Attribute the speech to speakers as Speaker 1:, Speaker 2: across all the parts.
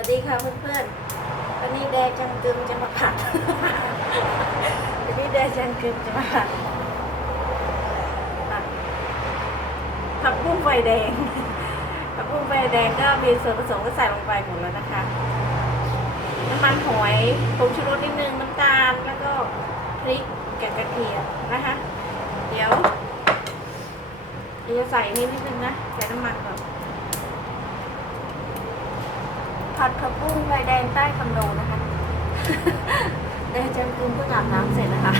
Speaker 1: วัสดีค่ะเพื่อนๆ วันนี้แดจังกึมจะมาผัด วันนี้แดจังกึมจะมาผัดผัด ผักบุ้งไฟแดง ผักบุ้งไฟแดงก็มีส่วนผสมก็ใส่ลงไปหมดแล้วนะคะ น้ำมันหอยผงชูรสนิดนึง น้ำตาล แล้วก็พริกกับกระเทียมนะคะ เดี๋ยวเดี๋ยวจะใส่นี่นิดนึงนะ ใส่น้ำมันก่อน ผั ดผักบุ้งไฟแดงใต้คอนโดนะคะแดงจังกึมเพิ่งอาบน้ำเสร็จนะคะ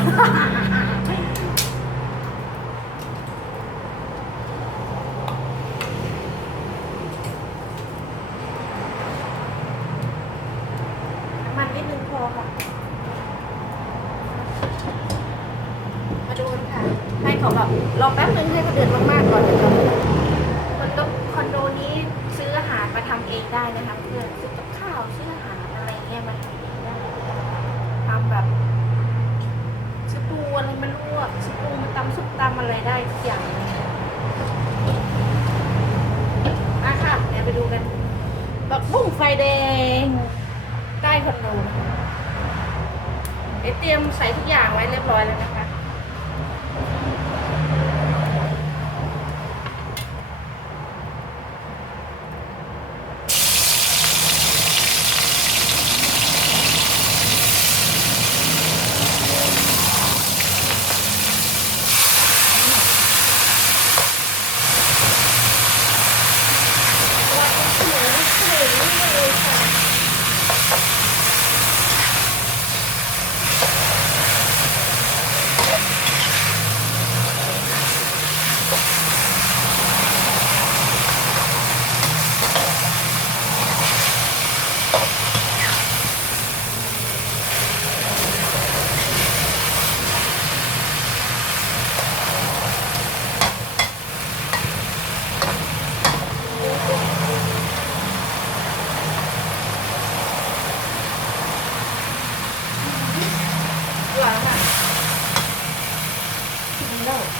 Speaker 1: น้ำมันนิดนึงพอค่ะ มาดูนค่ะ ให้เขาแบบรอแป๊บนึงให้เขาเดือดมากๆก่อนนะคะคอนโดคอนโดนี้ องได้นะคะเพื่อนซื้อกับข้าวซื้ออาหารอะไรเงี้ยมาทำเองได้ทำแบบซื้อปูอะไรมาลวกซื้อปูมาตำซุปตำอะไรได้ทุกอย่างมาค่ะเดี๋ยวไปดูกันบักบุ้งไฟแดงใต้คอนโดเดี๋ยวเตรียมใส่ทุกอย่างไว้เรียบร้อยแล้วนะคะ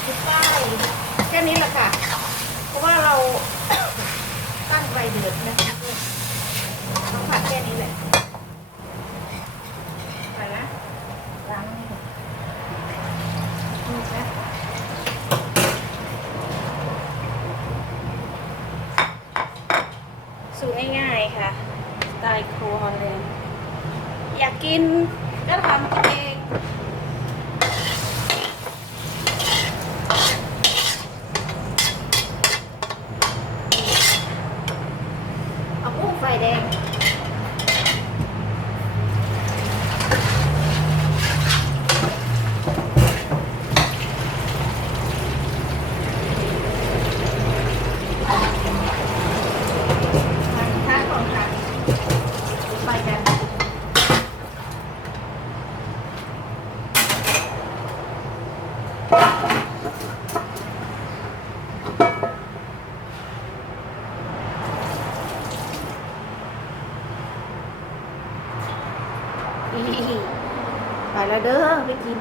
Speaker 1: แล้วคือป้ายแค่นี้แหละค่ะ เพราะว่าเราตั้งไฟเดือดนะคะต้องผัดแค่นี้แหละไปนะล้างนี่ก่อนนี่นะสูตรง่ายๆค่ะ สไตล์ครัวฮอลแลนด์อยากกินก็ทำกินเอง เอากุ้งไฟแดง ทางข้างของค่ะไปกัน อี ไปแล้วเด้อไปกิน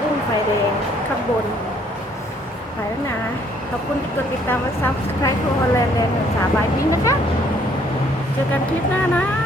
Speaker 1: กุ้งไฟแดงข้างบนไปแล้วนะ ขอบคุณที่กดติดตามและซับสไครต์ทัวร์แลนด์แลนด์สาบายพิงนะคะ เจอกันคลิปหน้านะ